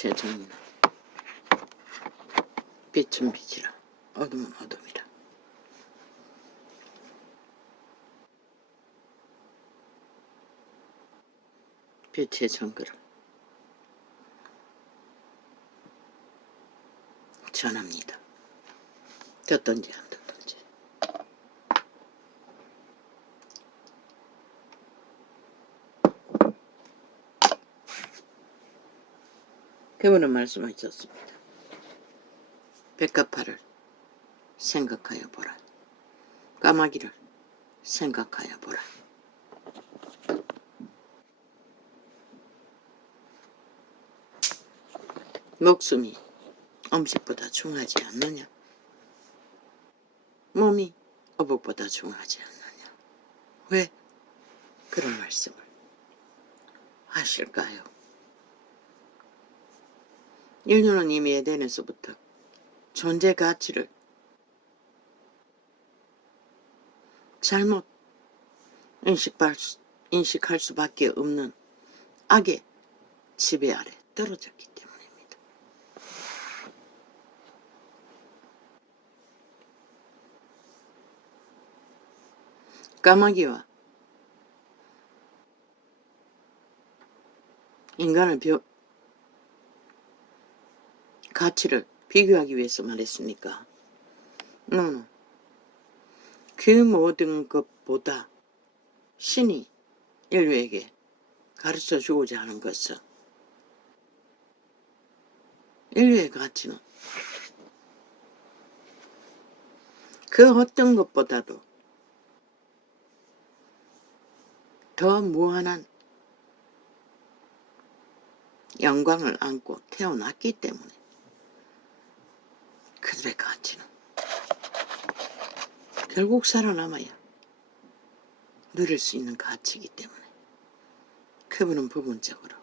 빛의 정의는 빛은 빛이라 어둠은 어둠이라. 빛의 정글을 전합니다. 듣든지 안 듣든지. 그분은 말씀하셨습니다. 백합화를 생각하여 보라. 까마귀를 생각하여 보라. 목숨이 음식보다 중하지 않느냐? 몸이 어복보다 중하지 않느냐? 왜 그런 말씀을 하실까요? 인류는 이미 에덴에서부터 존재 가치를 잘못 인식할 수밖에 없는 악의 지배 아래 떨어졌기 때문입니다. 까마귀와 인간을 가치를 비교하기 위해서 말했습니까? 그 모든 것보다 신이 인류에게 가르쳐 주고자 하는 것은 인류의 가치는 그 어떤 것보다도 더 무한한 영광을 안고 태어났기 때문에 그들의 가치는 결국 살아남아야 누릴 수 있는 가치이기 때문에 그분은 부분적으로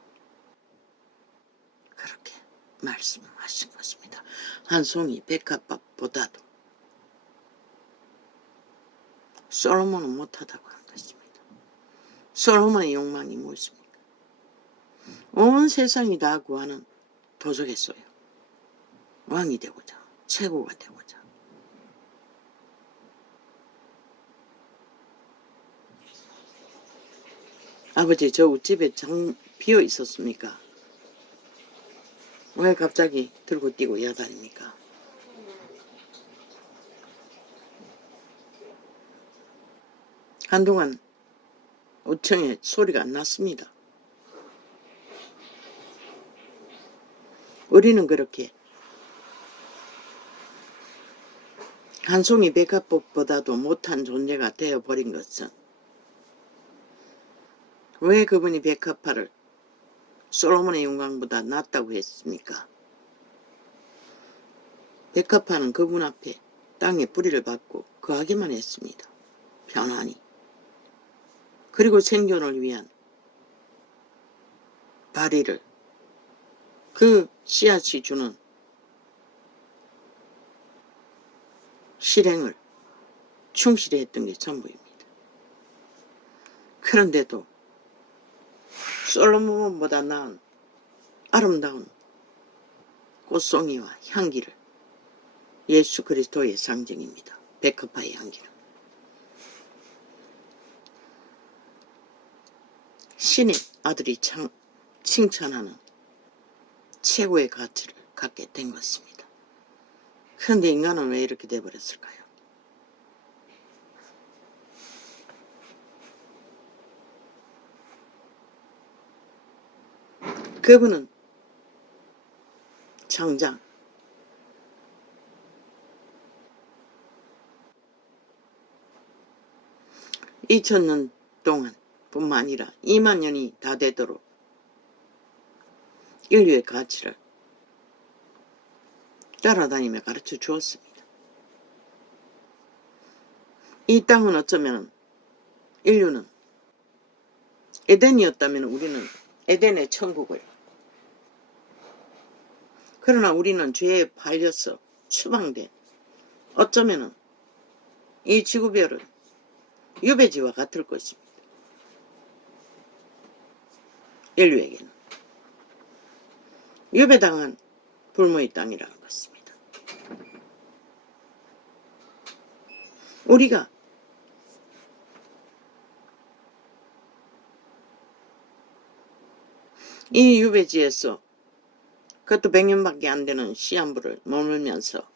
그렇게 말씀하신 것입니다. 한 송이 백합밥보다도 솔로몬은 못하다고 한 것입니다. 솔로몬의 욕망이 무엇입니까? 온 세상이 다 구하는 도적했어요. 왕이 되고자, 최고가 되고자. 아버지, 저 우집에 비어 있었습니까? 왜 갑자기 들고 뛰고 야단입니까? 한동안 우청에 소리가 안 났습니다. 우리는 그렇게 한 송이 백합복보다도 못한 존재가 되어버린 것은 왜 그분이 백합화를 솔로몬의 영광보다 낫다고 했습니까? 백합화는 그분 앞에 땅에 뿌리를 받고 거하기만 했습니다. 편안히. 그리고 생존을 위한 발휘를, 그 씨앗이 주는 실행을 충실히 했던 게 전부입니다. 그런데도 솔로몬보다 나은 아름다운 꽃송이와 향기를, 예수 그리스도의 상징입니다. 백합화의 향기를. 신의 아들이 칭찬하는 최고의 가치를 갖게 된 것입니다. 그런데 인간은 왜 이렇게 돼버렸을까요? 그분은 장장 2000년 동안 뿐만 아니라 2만 년이 다 되도록 인류의 가치를 따라다니며 가르쳐 주었습니다. 이 땅은 어쩌면 인류는 에덴이었다면 우리는 에덴의 천국을, 그러나 우리는 죄에 팔려서 추방된, 어쩌면 이 지구별은 유배지와 같을 것입니다. 인류에게는. 유배당한 불모의 땅이라는 것입니다. 우리가 이 유배지에서 그것도 100년밖에 안 되는 시한부를 머물면서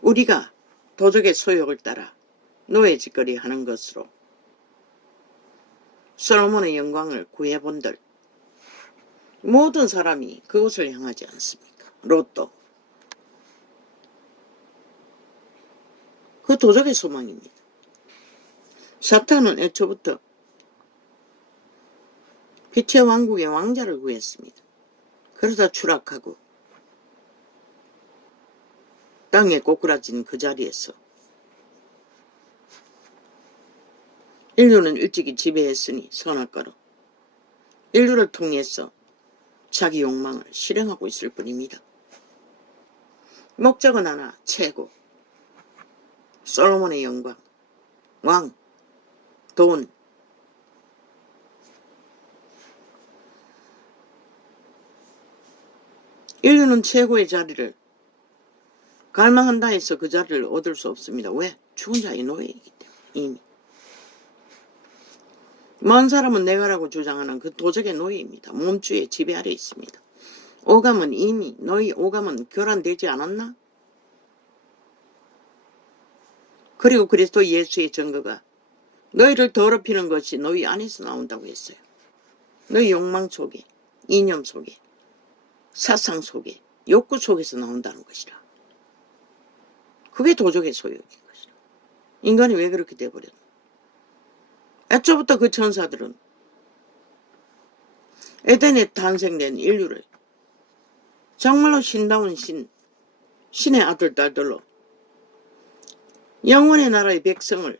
우리가 도적의 소욕을 따라 노예짓거리 하는 것으로 솔로몬의 영광을 구해본들 모든 사람이 그곳을 향하지 않습니까? 롯도. 그 도적의 소망입니다. 사탄은 애초부터 빛의 왕국의 왕자를 구했습니다. 그러다 추락하고 땅에 꼬꾸라진 그 자리에서 인류는 일찍이 지배했으니 선악과로 인류를 통해서 자기 욕망을 실행하고 있을 뿐입니다. 목적은 하나, 최고. 솔로몬의 영광, 왕, 돈. 인류는 최고의 자리를 갈망한다 해서 그 자리를 얻을 수 없습니다. 왜? 죽은 자의 노예이기 때문에 이미. 먼 사람은 내가라고 주장하는 그 도적의 노예입니다. 몸주의 지배 아래 있습니다. 오감은 이미 너희 오감은 교란되지 않았나? 그리고 그리스도 예수의 증거가 너희를 더럽히는 것이 너희 안에서 나온다고 했어요. 너희 욕망 속에, 이념 속에, 사상 속에, 욕구 속에서 나온다는 것이라. 그게 도적의 소욕인 것이라. 인간이 왜 그렇게 돼버렸나? 애초부터 그 천사들은 에덴에 탄생된 인류를 정말로 신다운 신의 아들, 딸들로 영원의 나라의 백성을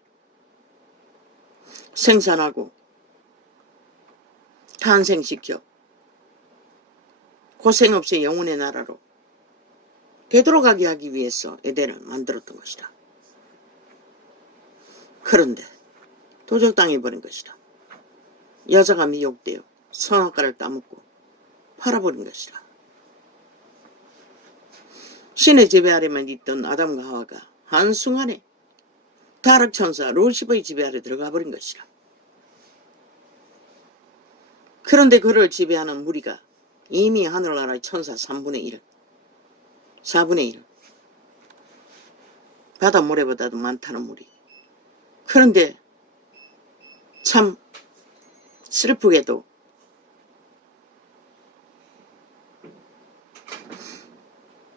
생산하고 탄생시켜 고생 없이 영원의 나라로 되돌아가게 하기 위해서 에덴을 만들었던 것이다. 그런데 도적당해버린 것이다. 여자가 미혹되어 선악과를 따먹고 팔아버린 것이다. 신의 지배 아래만 있던 아담과 하와가 한순간에 타락천사 루시퍼의 지배 아래 들어가 버린 것이라. 그런데 그를 지배하는 무리가 이미 하늘나라의 천사 3분의 1, 4분의 1, 바다 모래보다도 많다는 무리. 그런데 참 슬프게도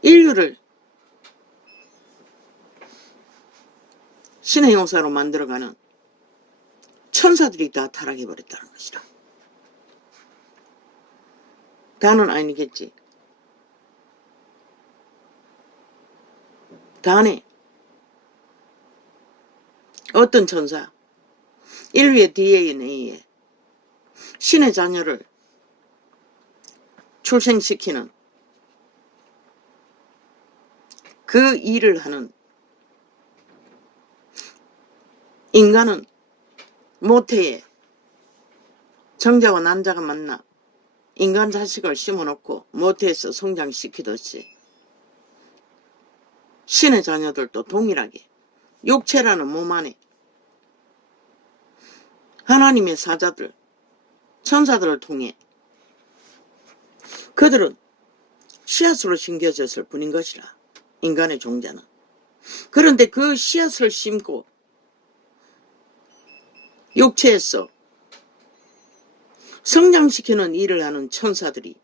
인류를 신의 용사로 만들어가는 천사들이 다 타락해버렸다는 것이다. 다는 아니겠지. 다네 어떤 천사, 인류의 DNA에 신의 자녀를 출생시키는 그 일을 하는 인간은 모태에 정자와 남자가 만나 인간 자식을 심어놓고 모태에서 성장시키듯이 신의 자녀들도 동일하게 육체라는 몸 안에 하나님의 사자들, 천사들을 통해 그들은 씨앗으로 심겨졌을 뿐인 것이라. 인간의 종자는. 그런데 그 씨앗을 심고 육체에서 성장시키는 일을 하는 천사들이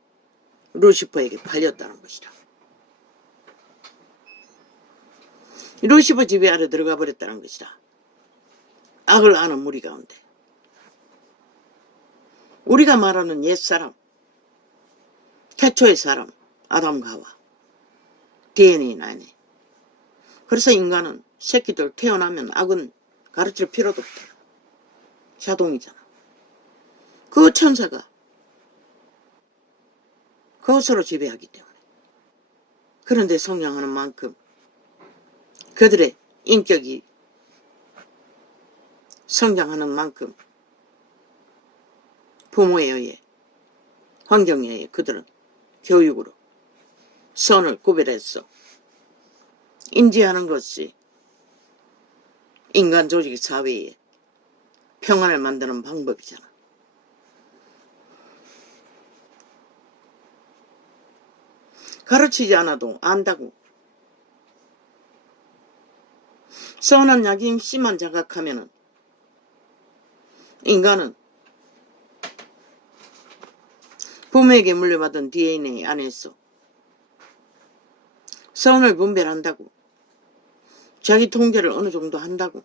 루시퍼에게 팔렸다는 것이다. 루시퍼 지배 아래 들어가 버렸다는 것이다. 악을 아는 무리 가운데. 우리가 말하는 옛사람, 태초의 사람, 아담과 하와, DNA 안에. 그래서 인간은 새끼들 태어나면 악은 가르칠 필요도 없다. 자동이잖아. 그 천사가 그것으로 지배하기 때문에. 그런데 성장하는 만큼 그들의 인격이 성장하는 만큼 부모에 의해 환경에 의해 그들은 교육으로 선을 구별했어. 인지하는 것이 인간 조직 사회에 평안을 만드는 방법이잖아. 가르치지 않아도 안다고. 선한 약인 씨만 자각하면은 인간은 부모에게 물려받은 DNA 안에서 선을 분별한다고. 자기 통제를 어느 정도 한다고.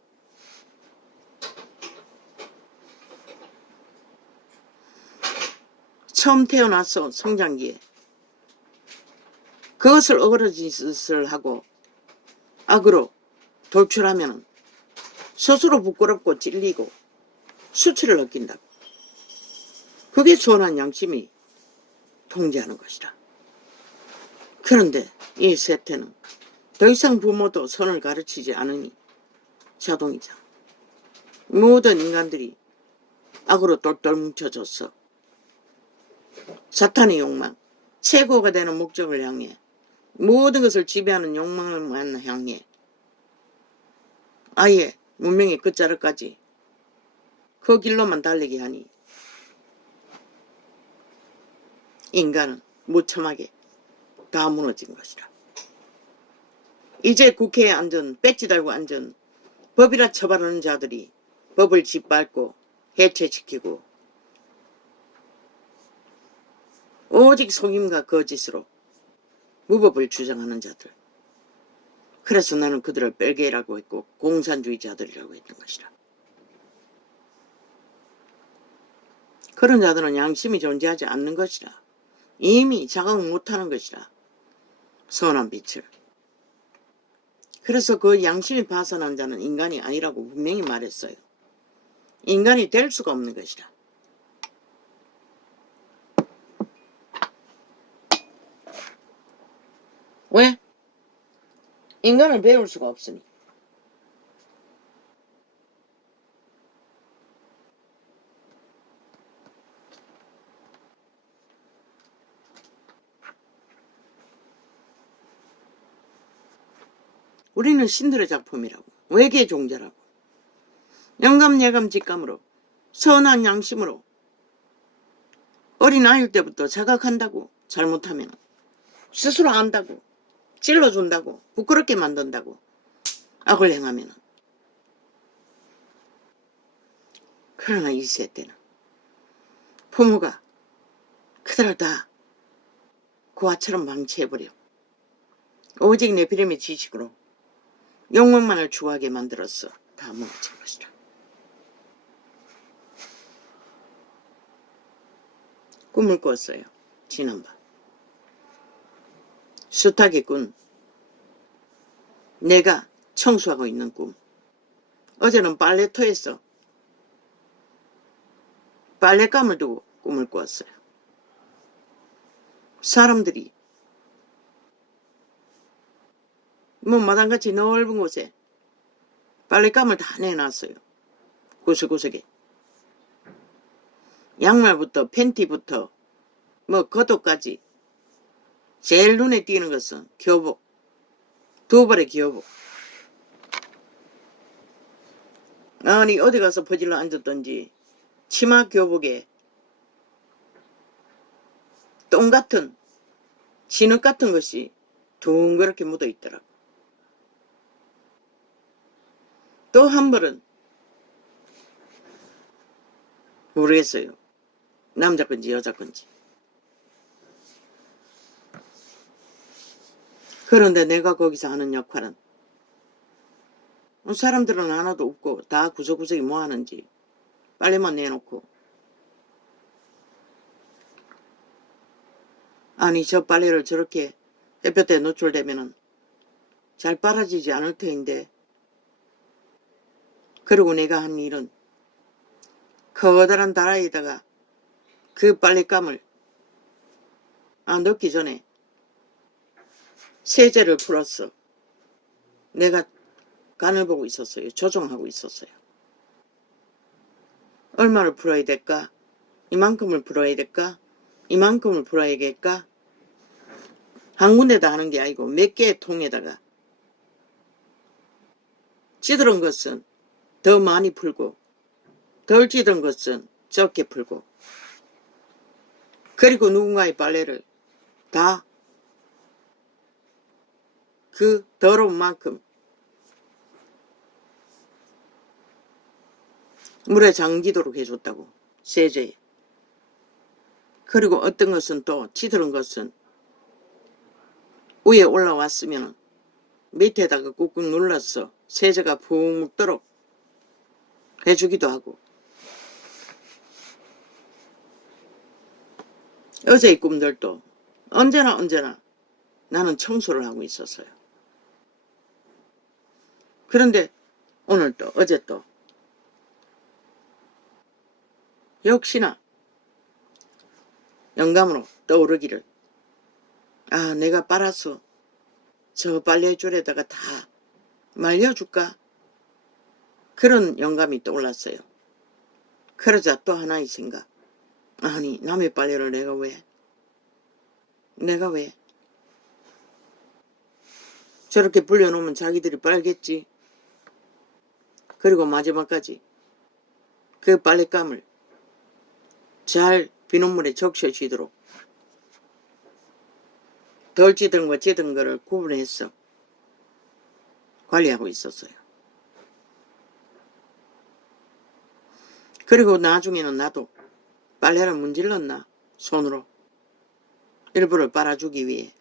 처음 태어나서 성장기에 그것을 어그러짓을 하고 악으로 돌출하면 스스로 부끄럽고 찔리고 수치를 느낀다고. 그게 선한 양심이 통제하는 것이라. 그런데 이 세태는 더 이상 부모도 선을 가르치지 않으니 자동이잖아. 모든 인간들이 악으로 똘똘 뭉쳐졌어. 사탄의 욕망, 최고가 되는 목적을 향해, 모든 것을 지배하는 욕망을 향해 아예 문명의 끝자락까지 그 길로만 달리게 하니 인간은 무참하게 다 무너진 것이라. 이제 국회에 앉은, 배지 달고 앉은 법이라 처벌하는 자들이 법을 짓밟고 해체시키고 오직 속임과 거짓으로 무법을 주장하는 자들. 그래서 나는 그들을 뺄게라고 했고 공산주의자들이라고 했던 것이라. 그런 자들은 양심이 존재하지 않는 것이라. 이미 자각 못하는 것이라. 선한 빛을. 그래서 그 양심이 파산한 자는 인간이 아니라고 분명히 말했어요. 인간이 될 수가 없는 것이라. 왜? 인간을 배울 수가 없으니. 우리는 신들의 작품이라고. 외계 종자라고. 영감, 예감, 직감으로 선한 양심으로 어린 아이일 때부터 자각한다고. 잘못하면 스스로 안다고. 찔러준다고. 부끄럽게 만든다고. 악을 행하면. 그러나 이 세대는 부모가 그들을 다 고아처럼 방치해버려. 오직 네피림의 지식으로 욕망만을 추구하게 만들었어. 다 무너진 것이라. 꿈을 꿨어요. 지난밤. 수탉의 꾼. 내가 청소하고 있는 꿈. 어제는 빨래터에서 빨랫감을 두고 꿈을 꿨어요. 사람들이 마당같이 넓은 곳에 빨랫감을 다 내놨어요. 구석구석에. 양말부터 팬티부터 겉옷까지. 제일 눈에 띄는 것은 교복. 두 벌의 교복. 아니 어디 가서 퍼질러 앉았던지 치마 교복에 똥 같은 진흙 같은 것이 둥그렇게 묻어 있더라고. 또 한 벌은 모르겠어요. 남자 건지 여자 건지. 그런데 내가 거기서 하는 역할은 사람들은 하나도 없고 다 구석구석이 뭐 하는지 빨래만 내놓고. 아니 저 빨래를 저렇게 햇볕에 노출되면은 잘 빨아지지 않을 터인데. 그리고 내가 한 일은 커다란 다라이에다가 그 빨랫감을 넣기 전에 세제를 풀었어. 내가 간을 보고 있었어요. 조정하고 있었어요. 얼마를 풀어야 될까? 이만큼을 풀어야 될까? 이만큼을 풀어야겠까? 한 군데다 하는 게 아니고 몇 개의 통에다가 찌들은 것은 더 많이 풀고 덜 찌든 것은 적게 풀고, 그리고 누군가의 빨래를 다 그 더러운 만큼 물에 잠기도록 해줬다고, 세제에. 그리고 어떤 것은 또 찌들은 것은 위에 올라왔으면 밑에다가 꾹꾹 눌러서 세제가 푹 묻도록 해주기도 하고. 어제의 꿈들도 언제나 나는 청소를 하고 있었어요. 그런데 오늘 또 어제 또 역시나 영감으로 떠오르기를, 아, 내가 빨아서 저 빨래줄에다가 다 말려줄까? 그런 영감이 떠올랐어요. 그러자 또 하나의 생각. 아니, 남의 빨래를 내가 왜 저렇게 불려놓으면 자기들이 빨겠지. 그리고 마지막까지 그 빨랫감을 잘 비눗물에 적셔지도록 덜 찌든 거 찌든 거를 구분해서 관리하고 있었어요. 그리고 나중에는 나도 빨래를 문질렀나? 손으로. 일부러 빨아주기 위해.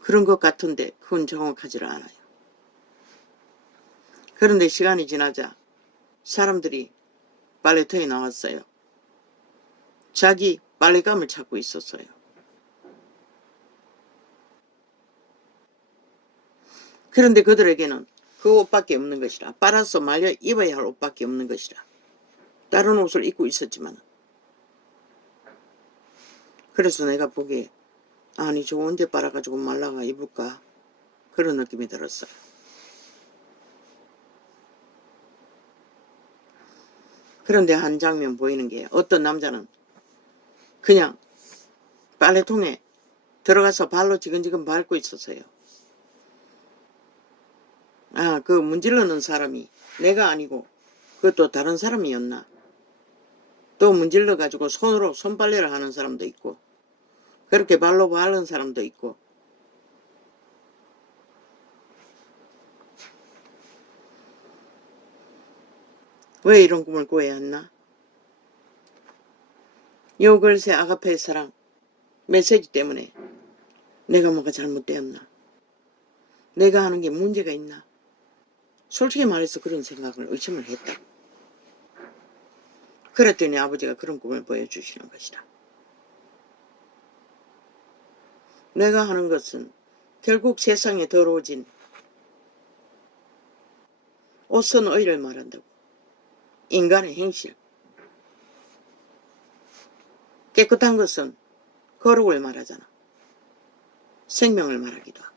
그런 것 같은데 그건 정확하지 않아요. 그런데 시간이 지나자 사람들이 빨래터에 나왔어요. 자기 빨랫감을 찾고 있었어요. 그런데 그들에게는 그 옷밖에 없는 것이라, 빨아서 말려 입어야 할 옷밖에 없는 것이라. 다른 옷을 입고 있었지만, 그래서 내가 보기에 아니 저 언제 빨아가지고 말라가 입을까, 그런 느낌이 들었어요. 그런데 한 장면 보이는 게, 어떤 남자는 그냥 빨래통에 들어가서 발로 지근지근 밟고 있었어요. 아, 그 문질러 넣은 사람이 내가 아니고 그것도 다른 사람이었나. 또 문질러 가지고 손으로 손빨래를 하는 사람도 있고, 그렇게 발로 바른 사람도 있고. 왜 이런 꿈을 꿔야 했나? 요 글쎄 아가페의 사랑 메시지 때문에 내가 뭐가 잘못되었나? 내가 하는 게 문제가 있나? 솔직히 말해서 그런 생각을, 의심을 했다. 그랬더니 아버지가 그런 꿈을 보여주시는 것이다. 내가 하는 것은 결국 세상에 더러워진 옷선 의를 말한다고. 인간의 행실. 깨끗한 것은 거룩을 말하잖아. 생명을 말하기도 하고.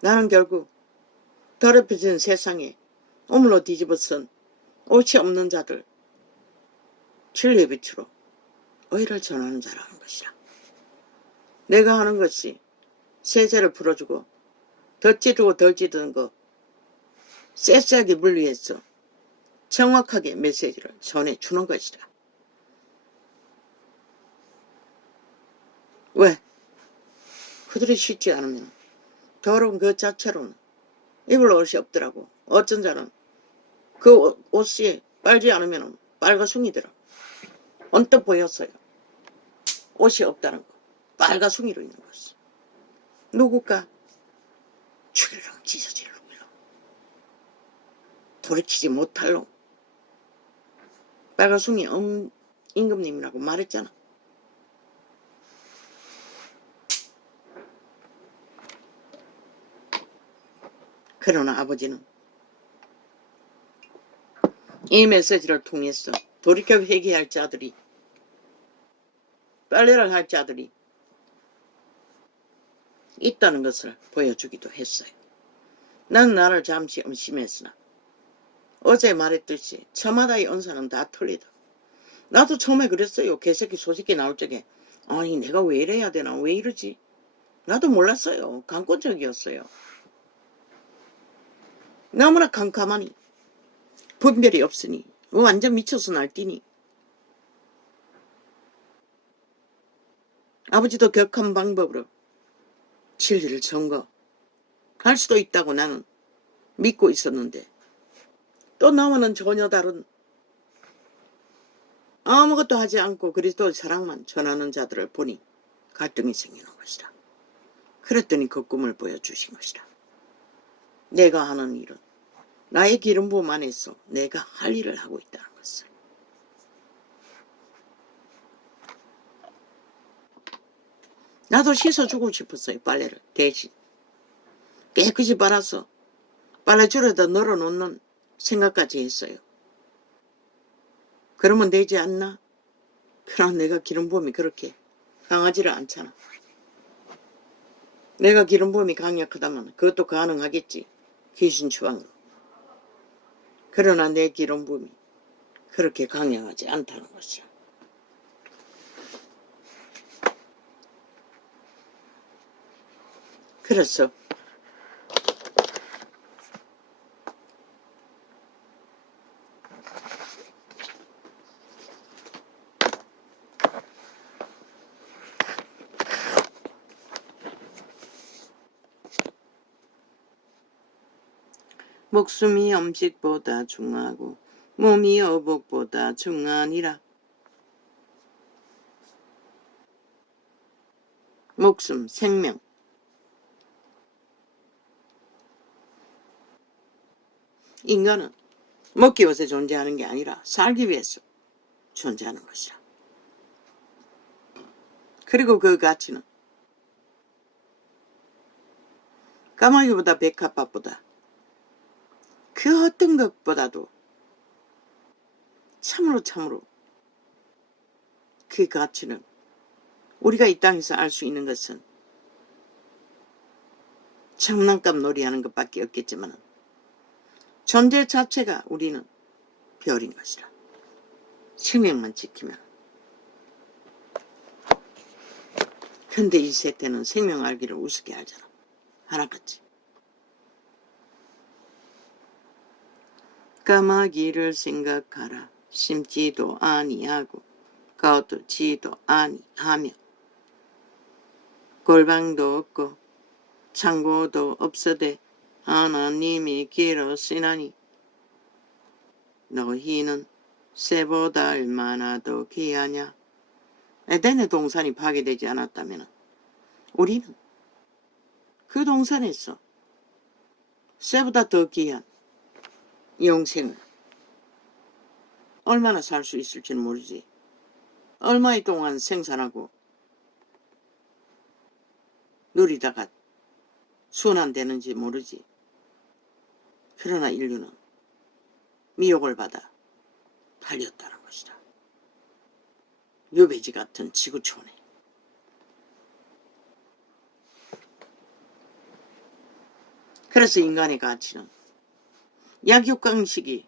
나는 결국 더럽혀진 세상에 우물로 뒤집어쓴 옷이 없는 자들, 진리의 빛으로 의를 전하는 자라는 것이라. 내가 하는 것이 세제를 풀어주고 더 찌르고 덜 찌르는 거 쎄쎄하게 분리해서 정확하게 메시지를 전해주는 것이라. 왜? 그들이 씻지 않으면 더러운 그 자체로는 입을 옷이 없더라고. 어쩐 자는 그 옷이 빨지 않으면 빨가숭이더라. 언뜻 보였어요. 옷이 없다는 거. 빨가숭이로 있는 것이. 누굴까? 죽이랑 찢어질 놈이로. 돌이키지 못할 놈. 빨가숭이 임금님이라고 말했잖아. 그러나 아버지는 이 메시지를 통해서 돌이켜 회개할 자들이, 빨래를 할 자들이 있다는 것을 보여주기도 했어요. 난 나를 잠시 의심했으나 어제 말했듯이 저마다의 은사는 다 틀리다. 나도 처음에 그랬어요. 개새끼 소새끼 나올 적에 아니 내가 왜 이래야 되나 왜 이러지 나도 몰랐어요. 강권적이었어요. 너무나 캄캄하니 분별이 없으니 완전 미쳐서 날뛰니 아버지도 격한 방법으로 진리를 증거할 수도 있다고 나는 믿고 있었는데 또 나와는 전혀 다른 아무것도 하지 않고 그리스도의 사랑만 전하는 자들을 보니 갈등이 생기는 것이다. 그랬더니 그 꿈을 보여주신 것이다. 내가 하는 일은 나의 기름 부음 안에서 내가 할 일을 하고 있다는 것을. 나도 씻어주고 싶었어요. 빨래를 대신 깨끗이 빨아서 빨래줄에다 널어놓는 생각까지 했어요. 그러면 되지 않나? 그러나 내가 기름 부음이 그렇게 강하지를 않잖아. 내가 기름 부음이 강력하다면 그것도 가능하겠지. 귀신 추방으로. 그러나 내 기름 부음이 그렇게 강력하지 않다는 것이야. 그래서 목숨이 음식보다 중하고 몸이 어복보다 중하니라. 목숨, 생명. 인간은 먹기 위해서 존재하는 게 아니라 살기 위해서 존재하는 것이라. 그리고 그 가치는 까마귀보다 백합밥보다 그 어떤 것보다도 참으로 그 가치는 우리가 이 땅에서 알 수 있는 것은 장난감 놀이하는 것밖에 없겠지만 존재 자체가 우리는 별인 것이라. 생명만 지키면. 근데 이 세대는 생명 알기를 우습게 알잖아. 하나같이. 까마귀를 생각하라. 심지도 아니하고 거두지도 아니하며 골방도 없고 창고도 없으되 하나님이 길었으나니 너희는 새보다 얼마나 더 귀하냐. 에덴의 동산이 파괴되지 않았다면 우리는 그 동산에서 새보다 더 귀한 영생을 얼마나 살 수 있을지는 모르지. 얼마의 동안 생산하고 누리다가 순환되는지 모르지. 그러나 인류는 미혹을 받아 달렸다는 것이다. 유배지 같은 지구촌에. 그래서 인간의 가치는 약육강식이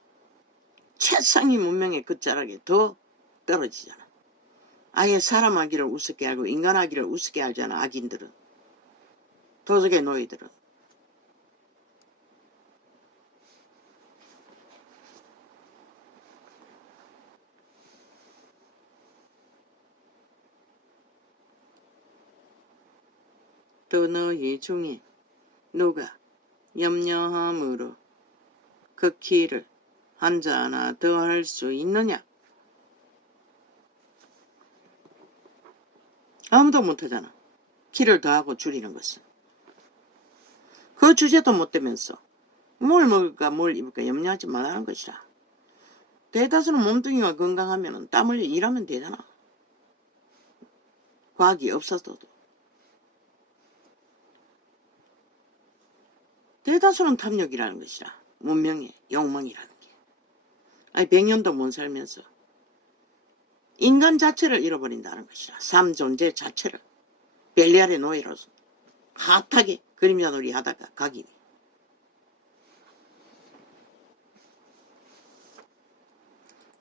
최상위 문명의 끝자락에 더 떨어지잖아. 아예 사람 하기를 우습게 알고 인간 하기를 우습게 알잖아. 악인들은. 도적의 노예들은. 또 너희 중에 누가 염려함으로 그 키를 한자나 더 할 수 있느냐? 아무도 못하잖아. 키를 더하고 줄이는 것은. 그 주제도 못되면서 뭘 먹을까 뭘 입을까 염려하지 말라는 것이라. 대다수는 몸뚱이가 건강하면 땀 흘려 일하면 되잖아. 과학이 없어도. 대다수는 탐욕이라는 것이라. 문명의 욕망이라는 게. 아니 100년도 못 살면서 인간 자체를 잃어버린다는 것이라. 삶 존재 자체를 벨리알의 노예로서 핫하게 그림자 놀이 하다가 가기.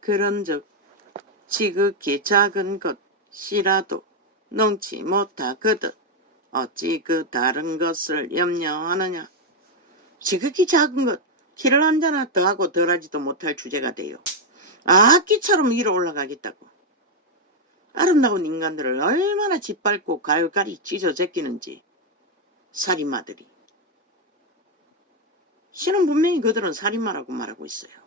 그런즉 지극히 작은 것이라도 넘지 못하거든 어찌 그 다른 것을 염려하느냐. 지극히 작은 것, 키를 한자나 더하고 덜하지도 못할 주제가 돼요. 악기처럼 위로 올라가겠다고. 아름다운 인간들을 얼마나 짓밟고 갈갈이 찢어 제끼는지. 살인마들이. 신은 분명히 그들은 살인마라고 말하고 있어요.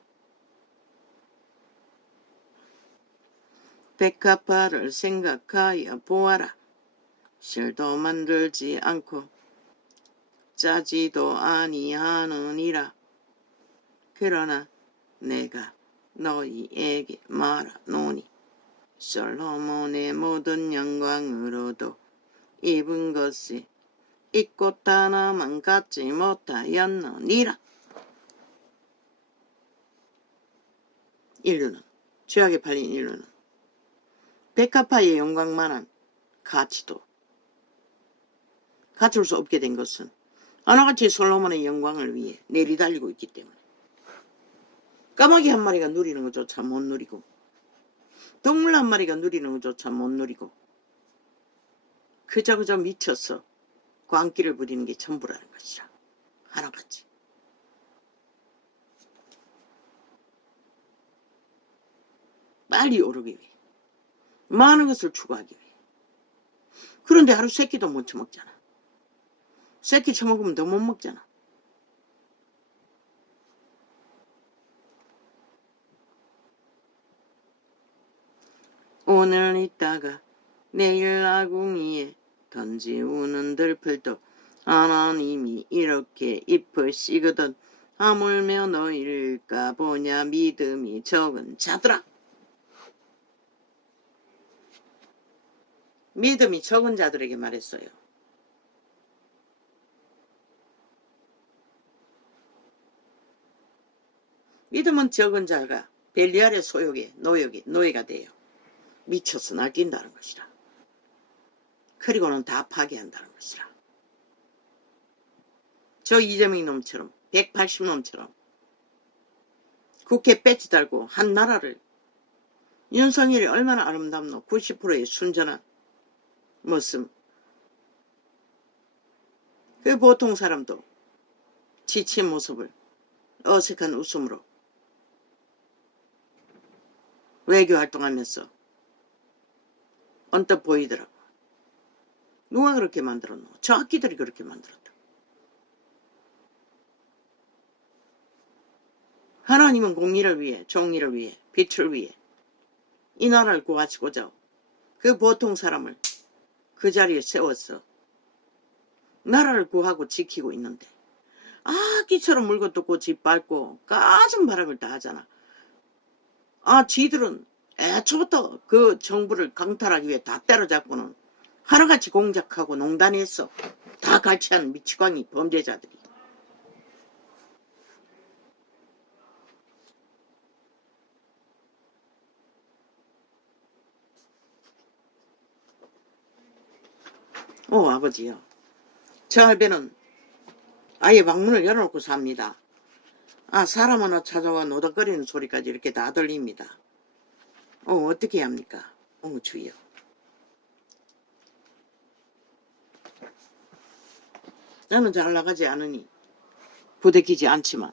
백합화를 생각하여 보아라. 실도 만들지 않고 짜지도 아니하느니라. 그러나 내가 너희에게 말하노니 솔로몬의 모든 영광으로도 입은 것이 이 꽃 하나만 갖지 못하였느니라. 인류는, 죄악에 팔린 인류는 백합화의 영광만한 가치도 갖출 수 없게 된 것은 하나같이 솔로몬의 영광을 위해 내리달리고 있기 때문에. 까마귀 한 마리가 누리는 것조차 못 누리고 동물 한 마리가 누리는 것조차 못 누리고 그저 미쳐서 광기를 부리는 게 전부라는 것이라. 하나같이. 빨리 오르기 위해. 많은 것을 추구하기 위해. 그런데 하루 세 끼도 못 처먹잖아. 세 끼 처먹으면 더 못 먹잖아. 오늘 있다가 내일 아궁이에 던지우는 들풀도 하나님이 이렇게 입으시거든 하물며 너희일까 보냐 믿음이 적은 자들아. 믿음이 적은 자들에게 말했어요. 믿음은 적은 자가 벨리알의 소욕에 노예가 돼요. 미쳐서 날뛴다는 것이라. 그리고는 다 파괴한다는 것이라. 저 이재명 놈처럼 180놈처럼 국회 배지 달고 한 나라를 윤석열이 얼마나 아름답노. 90%의 순전한 모습. 그 보통 사람도 지친 모습을 어색한 웃음으로 외교 활동하면서 언뜻 보이더라고. 누가 그렇게 만들었노? 저 악기들이 그렇게 만들었다. 하나님은 공의를 위해, 정의를 위해, 빛을 위해 이 나라를 구하시고자 그 보통 사람을 그 자리에 세워서 나라를 구하고 지키고 있는데 악기처럼 물고 뜯고 짓밟고 까진 바람을 다 하잖아. 지들은 애초부터 그 정부를 강탈하기 위해 다 때려잡고는 하나같이 공작하고 농단했어. 다 갈취한 미치광이 범죄자들이. 아버지요. 저 할배는 아예 방문을 열어놓고 삽니다. 사람 하나 찾아와 노닥거리는 소리까지 이렇게 다 들립니다. 어떻게 해야 합니까? 주여. 나는 잘 나가지 않으니 부대끼지 않지만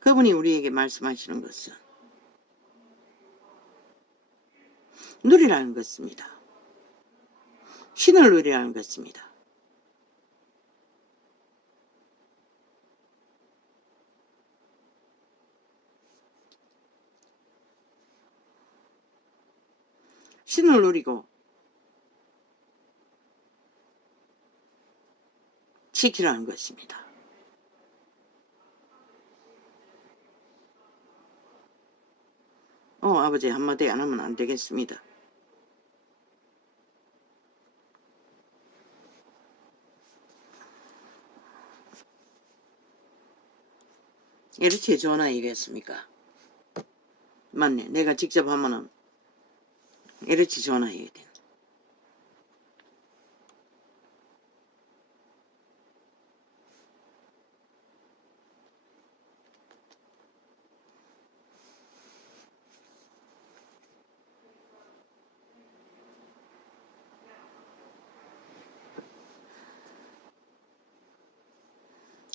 그분이 우리에게 말씀하시는 것은 누리라는 것입니다. 신을 누리라는 것입니다. 신을 누리고 지키라는 것입니다. 아버지 한마디 안 하면 안 되겠습니다. 이렇게 전화 얘기했습니까? 맞네. 내가 직접 하면은 이렇게 전화해야 돼.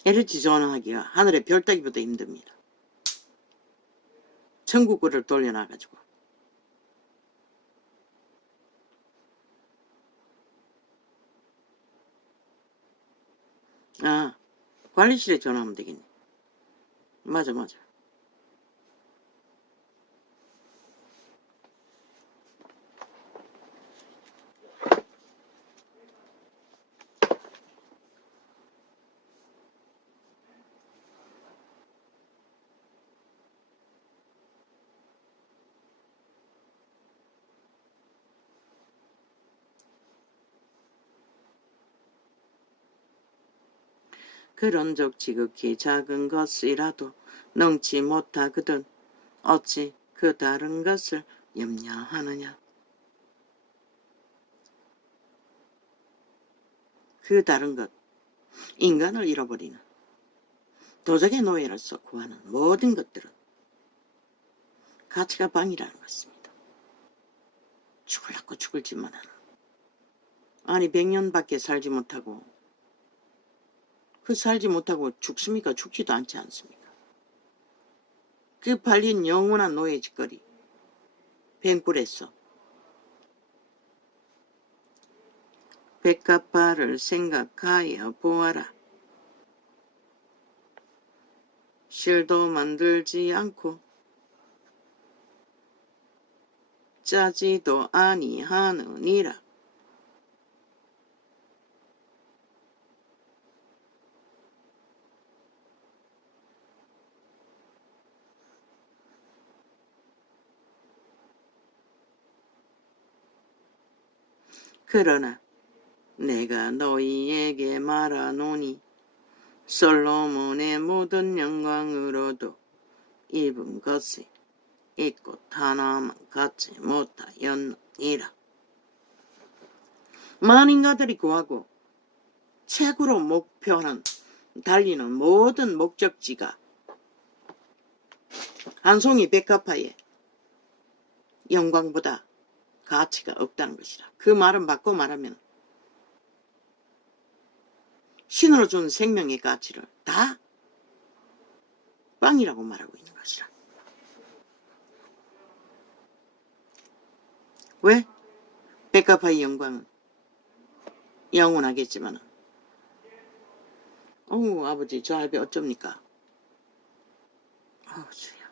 이렇게 전화하기가 하늘의 별 따기보다 힘듭니다. 천국구를 돌려놔가지고. 아, 관리실에 전화하면 되겠네. 맞아. 그런즉 지극히 작은 것이라도 능치 못하거든 어찌 그 다른 것을 염려하느냐. 그 다른 것, 인간을 잃어버리는 도적의 노예로서 구하는 모든 것들은 가치가 방이라는 것입니다. 죽을라고 죽을 짓만 하는. 아니 100년밖에 살지 못하고 살지 못하고 죽습니까? 죽지도 않지 않습니까? 그 발린 영원한 노예 짓거리 뱅굴에서 백합화를 생각하여 보아라. 실도 만들지 않고 짜지도 아니하느니라. 그러나 내가 너희에게 말하노니 솔로몬의 모든 영광으로도 입은 것이 이 꽃 하나만 갖지 못하였느니라. 만인가들이 구하고 최고로 목표는 달리는 모든 목적지가 한 송이 백합화의 영광보다 가치가 없다는 것이라. 그 말은 바꿔 말하면 신으로 준 생명의 가치를 다 빵이라고 말하고 있는 것이라. 왜? 백합화의 영광은 영원하겠지만 어우 아버지 저 할배 어쩝니까? 어우 주여.